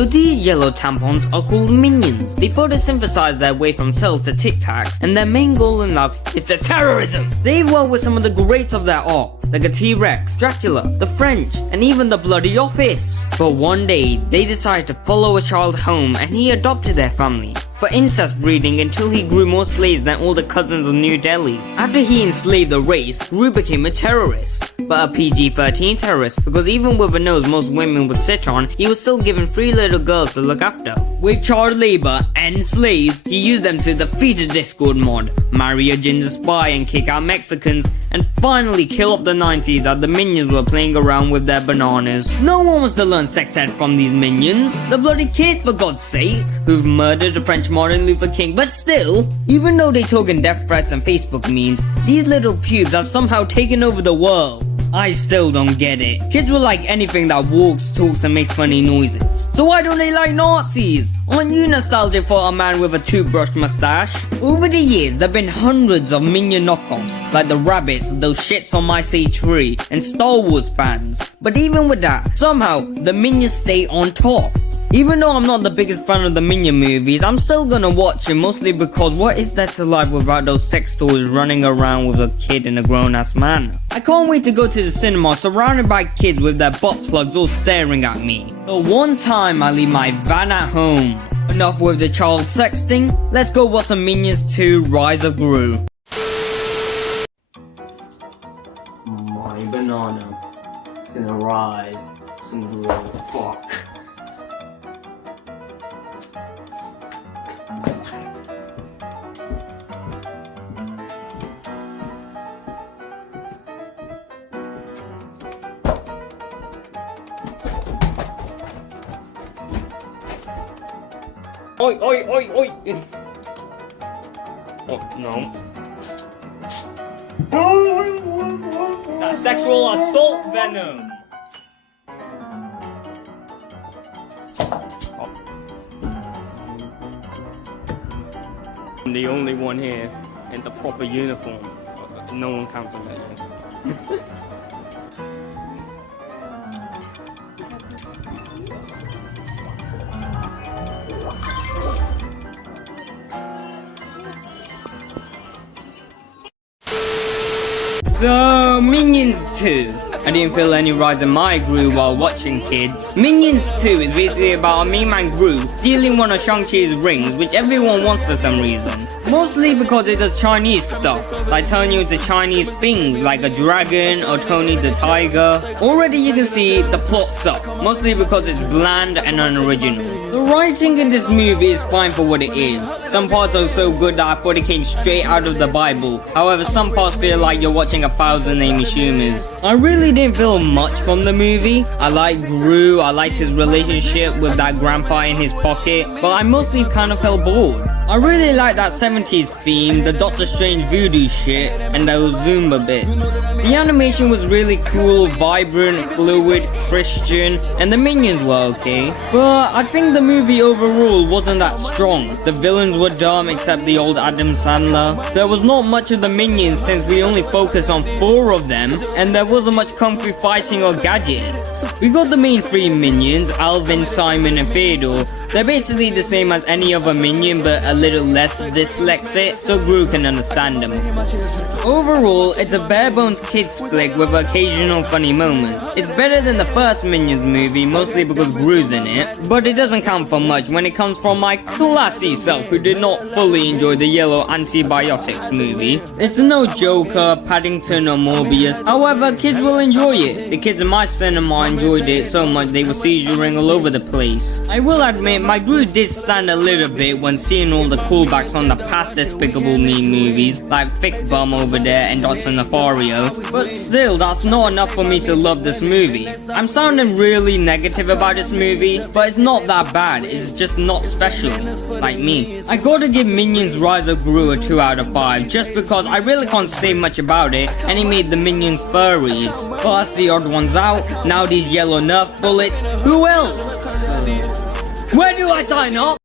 So these yellow tampons are called minions. They photosynthesize their way from cells to Tic Tacs, and their main goal in life is to terrorism. They've worked with some of the greats of their art, like a T-Rex, Dracula, the French, and even the bloody Office. But one day, they decided to follow a child home and he adopted their family for incest breeding until he grew more slaves than all the cousins of New Delhi. After he enslaved the race, Gru became a terrorist. But a PG-13 terrorist, because even with a nose most women would sit on, he was still given 3 little girls to look after. With child labor and slaves, he used them to defeat the Discord mod, marry a ginger spy and kick out Mexicans, and finally kill off the 90s as the minions were playing around with their bananas. No one wants to learn sex ed from these minions. The bloody kids, for God's sake, who've murdered the French Martin Luther King. But still, even though they talk in death threats and Facebook memes, these little pubes have somehow taken over the world. I still don't get it. Kids will like anything that walks, talks and makes funny noises. So why don't they like Nazis? Aren't you nostalgic for a man with a toothbrush mustache? Over the years, there have been hundreds of minion knockoffs, like the rabbits, those shits from Ice Age 3, and Star Wars fans. But even with that, somehow, the minions stay on top. Even though I'm not the biggest fan of the Minion movies, I'm still gonna watch it, mostly because what is there to like without those sex toys running around with a kid and a grown-ass man? I can't wait to go to the cinema surrounded by kids with their butt plugs all staring at me. The one time I leave my van at home. Enough with the child sexting, let's go watch some Minions 2 Rise of Gru. My banana. It's gonna rise some Gru. Fuck. Oi, oi, oi, oi! Oh, no. That's sexual assault venom! I'm the only one here in the proper uniform. No one counts on that. So, Minions 2. I didn't feel any rise in my Gru while watching kids. Minions 2 is basically about a mean man Gru stealing one of Shang-Chi's rings, which everyone wants for some reason. Mostly because it does Chinese stuff, like turning you into Chinese things like a dragon or Tony the Tiger. Already you can see the plot sucks, mostly because it's bland and unoriginal. The writing in this movie is fine for what it is. Some parts are so good that I thought it came straight out of the Bible. However, some parts feel like you're watching a thousand Amy Schumers. I really didn't feel much from the movie. I liked Gru, I liked his relationship with that grandpa in his pocket, but I mostly kind of felt bored. I really liked that 70s theme, the Doctor Strange voodoo shit, and those Zumba bits. The animation was really cool, vibrant, fluid, Christian, and the minions were okay. But I think the movie overall wasn't that strong. The villains were dumb except the old Adam Sandler. There was not much of the minions since we only focused on 4 of them, and there wasn't much kung fu fighting or gadgets. We got the main 3 minions, Alvin, Simon, and Theodore. They're basically the same as any other minion, but a little less dyslexic, so Gru can understand them. Overall, it's a bare bones kids flick with occasional funny moments. It's better than the first Minions movie, mostly because Gru's in it, but it doesn't count for much when it comes from my classy self who did not fully enjoy the yellow Antibiotics movie. It's no Joker, Paddington or Morbius, however kids will enjoy it. The kids in my cinema enjoyed it so much they were seizuring all over the place. I will admit my Gru did stand a little bit when seeing all the callbacks from the past Despicable Me movies, like Thick Bum over there and Dr. Nefario, but still that's not enough for me to love this movie. I'm sounding really negative about this movie, but it's not that bad, it's just not special, like me. I gotta give Minions Rise of Gru a 2 out of 5, just because I really can't say much about it, and it made the Minions furries. But that's the odd ones out, now these yellow Nerf bullets, who else? Where do I sign up?